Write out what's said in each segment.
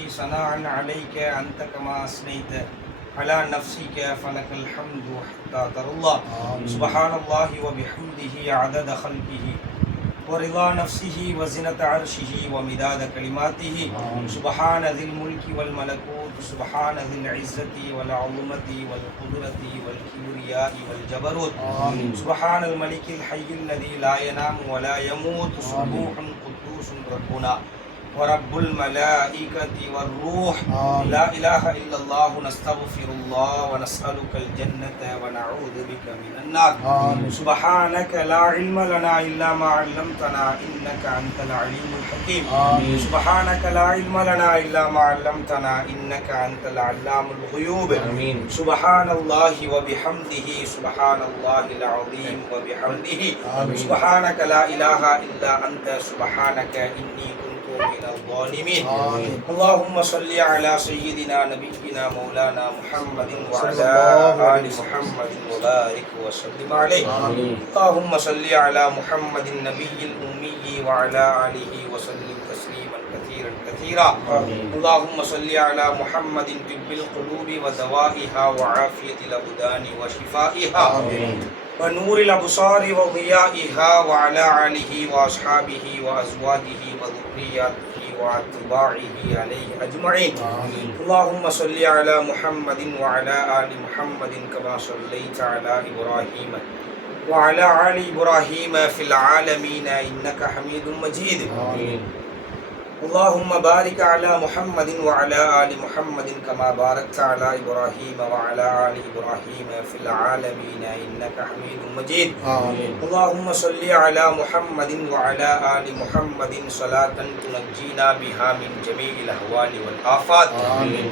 أحصي ثناء عليك أنت كما أثنيت على نفسك فلك الحمد حتى ترضى. سبحان الله وبحمده عدد خلقه ورضا نفسه وزنة عرشه ومداد كلماته. سبحان ذي الملك والملكوت، سبحان ذي العزة والعظمة والقدرة والكبرياء والجبروت. سبحان الملك الحي الذي لا ينام ولا يموت، سبوح قدوس ربنا ورب الملائكة والروح. لا إله إلا الله، نستغفر الله ونسألك الجنة ونعوذ بك من النار. سبحانك لا علم لنا إلا ما علمتنا إنك أنت العليم الحكيم. سبحانك لا علم لنا إلا ما علمتنا إنك أنت العلام الغيوب. سبحان الله وبحمده، سبحان الله العظيم وبحمده، سبحانك لا إله إلا أنت، سبحانك إني من الظالمين. اللهم صل على سيدنا نبينا مولانا محمد وعلى آل محمد وبارك وسلم عليه. اللهم صل على محمد النبي الأمي وعلى آله وسلم تسليما كثيرا كثيرا. اللهم صل على محمد طب القلوب ودوائها وعافية الأبدان وشفائها ونور الأبصار وضيائها وعلى آله وأصحابه وأزواجه وذرياته وأتباعه عليه أجمعين. اللهم صل على محمد وعلى آل محمد كما صليت على إبراهيم وعلى آل إبراهيم في العالمين إنك حميد مجيد. اللهم بارك على محمد وعلى آل محمد كما باركت على إبراهيم وعلى آل إبراهيم في العالمين إنك حميد مجيد. اللهم صل على محمد وعلى آل محمد صلاة تنجينا بها من جميع الأهوال والآفات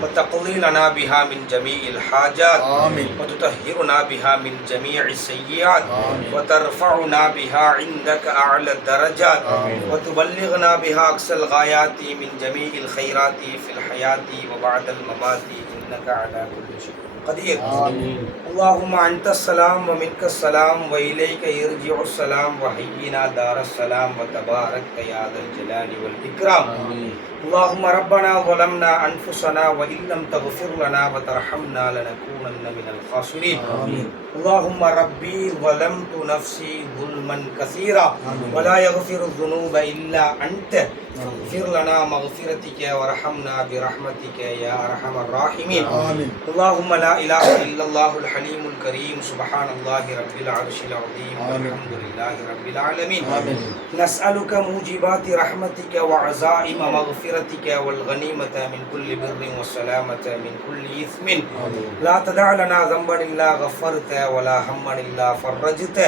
وتقضي لنا بها من جميع الحاجات وتطهرنا بها من جميع السيئات وترفعنا بها عندك أعلى الدرجات وتبلغنا بها أقصى الغايات من جميع الخيرات في الحياة وبعد الممات إنك على كل شيء قدير. اللهم أنت السلام ومنك السلام وإليك يرجع السلام وحينا دار السلام وتبارك يا ذا الجلال والإكرام. اللهم ربنا ظلمنا أنفسنا وإن لم تغفر لنا وترحمنا لنكونن من الخاسرين. اللهم ربي ظلمت نفسي ظلما كثيرا ولا يغفر الذنوب إلا أنت فاغفر لنا مغفرتك وارحمنا برحمتك يا أرحم الراحمين. اللهم لا إله إلا الله الحليم الكريم، سبحان الله رب العرش العظيم والحمد لله رب العالمين. نسألك موجبات رحمتك وعزائم مغفرتك والغنيمة من كل بر والسلامة من كل إثم. لا تدع لنا ذنبا إلا غفرت ولا هما إلا فرجت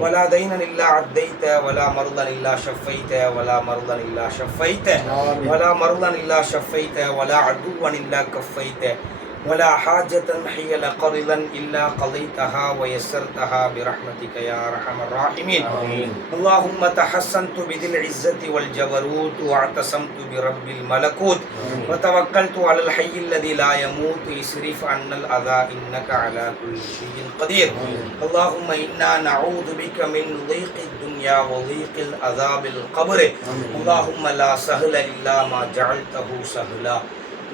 ولا دينا إلا عديت ولا مرضا إلا شفيت ولا مرضا إلا شفيت ولا مرضا إلا شفيت ولا عدوا إلا كفيت ولا حاجة حيل قرضا إلا قضيتها ويسرتها برحمتك يا أرحم الراحمين. اللهم تحسنت بذي العزة والجبروت واعتصمت برب الملكوت وتوكلت على الحي الذي لا يموت يصرف عنا الأذى إنك على كل شيء قدير. اللهم إنا نعوذ بك من ضيق الدنيا وضيق العذاب القبر. اللهم لا سهل إلا ما جعلته سهلا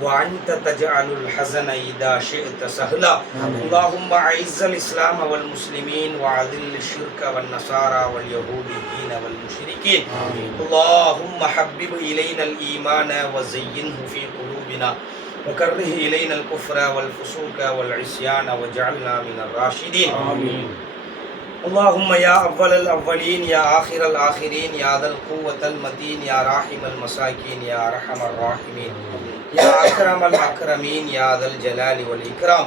وأنت تجعل الحزن إذا شئت سهلا. اللهم أعز الإسلام والمسلمين وأذل الشرك والنصارى واليهوديين والمشركين. اللهم حبب إلينا الإيمان وزينه في قلوبنا وكره إلينا الكفر والفسوق والعصيان واجعلنا من الراشدين. اللهم يا أول الأولين يا آخر الآخرين يا ذا القوة المتين يا راحم المساكين يا أرحم الراحمين يا أكرم الأكرمين يا ذا الجلال والإكرام.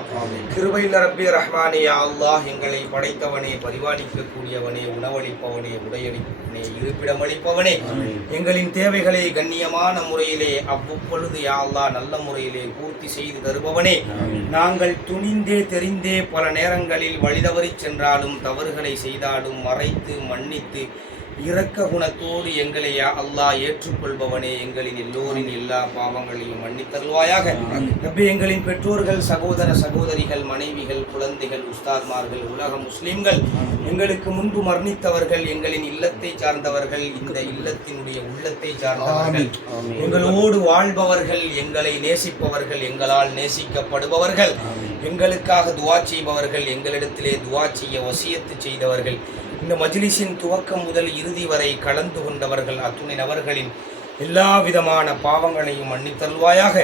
கிருபையில் ரப்பி ரஹ்மானே யா அல்லாஹ், எங்களை படைத்தவனே, பரிபாலிக்கக்கூடியவனே, உணவளிப்பவனே, உடையளிப்பவனே, இருப்பிடமளிப்பவனே, எங்களின் தேவைகளை கண்ணியமான முறையிலே அவ்வப்பொழுது யா அல்லாஹ் நல்ல முறையிலே பூர்த்தி செய்து தருபவனே, நாங்கள் துணிந்தே தெரிந்தே பல நேரங்களில் வழிதவறி சென்றாலும் தவறுகளை செய்தாலும் மறைத்து மன்னித்து இரக்க குணத்தோடு எங்களை யா அல்லாஹ் ஏற்றுக்கொள்பவனே, எங்களின் எல்லோரின் எல்லா பாவங்களையும் மன்னித்தருள்வாயாக. ரப்பே, எங்களின் பெற்றோர்கள், சகோதர சகோதரிகள், மனைவிகள், குழந்தைகள், உஸ்தாத்மார்கள், உலக முஸ்லிம்கள், எங்களுக்கு முன்பு மரணித்தவர்கள், எங்களின் இல்லத்தை சார்ந்தவர்கள், இந்த இல்லத்தினுடைய உள்ளத்தை சார்ந்தவர்கள், எங்களோடு வாழ்பவர்கள், எங்களை நேசிப்பவர்கள், எங்களால் நேசிக்கப்படுபவர்கள், எங்களுக்காக துவா செய்பவர்கள், எங்களிடத்திலே துவா செய்ய வசியத்து செய்தவர்கள், இந்த மஜ்லிஸின் துவக்கம் முதல் இறுதி வரை கலந்து கொண்டவர்கள், அத்துணை நபர்களின் எல்லா விதமான பாவங்களையும் மன்னித்தருள்வாயாக.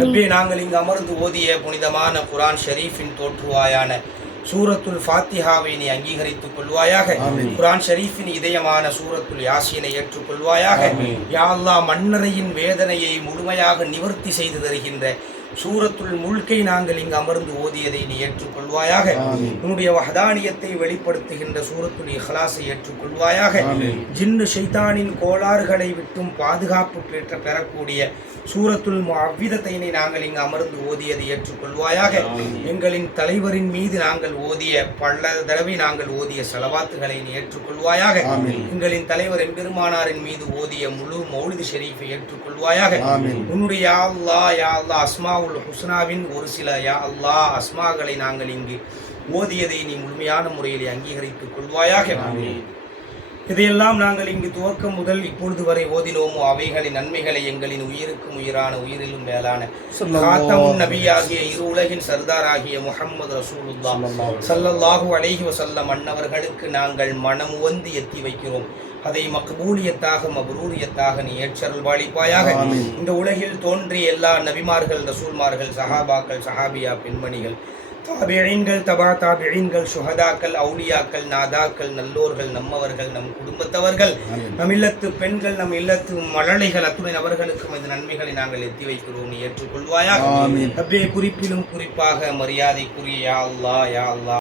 ரப்பே, நாங்கள் இங்கு அமர்ந்து ஓதிய புனிதமான குர்ஆன் ஷரீஃபின் தோற்றுவாயான சூரத்துல் ஃபாத்திஹாவை நீ அங்கீகரித்துக் கொள்வாயாக. குர்ஆன் ஷரீஃபின் இதயமான சூரத்துல் யாசீனை ஏற்றுக்கொள்வாயாக. யா அல்லாஹ், மன்னரையின் வேதனையை முழுமையாக நிவர்த்தி செய்து தருகின்ற சூரத்துல் முல்கை நாங்கள் இங்கு அமர்ந்து ஓதியதை நீ ஏற்றுக்கொள்வாயாக. உன்னுடைய வஹதானியத்தை வெளிப்படுத்துகின்ற சூரத்துல் இஹ்லாஸை ஏற்றுக்கொள்வாயாக. ஜின்னு ஷைத்தானின் கோளாறுகளை விட்டும் பாதுகாப்பு பெறக்கூடிய சூரத்துல் முஅவ்விதத்தைனை நாங்கள் இங்கு அமர்ந்து ஓதியதை ஏற்றுக்கொள்வாயாக. எங்களின் தலைவரின் மீது நாங்கள் ஓதிய பல தடவை நாங்கள் ஓதிய ஸலவாத்துகளை நீ ஏற்றுக்கொள்வாயாக. எங்களின் தலைவர் எம்பெருமானாரின் மீது ஓதிய முழு மௌலிது ஷரீஃபை ஏற்றுக்கொள்வாயாக. உன்னுடைய யா அல்லாஹ், யா அல்லாஹ் அஸ்மாவுல் ஹுஸ்னாவின் ஒரு சில யா அல்லாஹ் அஸ்மாக்களை நாங்கள் இங்கு ஓதியதை நீ முழுமையான முறையில் அங்கீகரித்துக் கொள்வாயாக. இதையெல்லாம் நாங்கள் இங்கு துவக்கம் முதல் இப்பொழுது வரை ஓதினோமோ அவைகளின் நன்மைகளை எங்களின் உயிருக்கும் உயிரான உயிரிலும் மேலான காத்தமுன் நபியாகிய இரு உலகின் சர்தாராகிய முஹம்மது ரசூலுல்லாஹ் ஸல்லல்லாஹு அலைஹி வஸல்லம் அன்னவர்களுக்கு நாங்கள் மனமுவந்து எத்தி வைக்கிறோம். அதை மக்பூலியத்தாக மப்ரூரியத்தாக நீ ஏற்றருள் வாழிப்பாயாக. இந்த உலகில் தோன்றிய எல்லா நபிமார்கள், ரசூல்மார்கள், சஹாபாக்கள், சஹாபியா பெண்மணிகள், தாபிஈன்கள், தபா தாபிஈன்கள், சுஹதாக்கள், அவுலியாக்கள், நாதாக்கள், நல்லோர்கள், நம்மவர்கள், நம் குடும்பத்தவர்கள், நம் இல்லத்து பெண்கள், நம் இல்லத்து மழலைகள், அத்துணை நபர்களுக்கும் இந்த நன்மைகளை நாங்கள் எத்தி வைக்கிறோம், நீ ஏற்றுக்கொள்வாயாக. ரப்பே, குறிப்பிலும் குறிப்பாக மரியாதைக்குரிய யா அல்லாஹ், யா அல்லாஹ்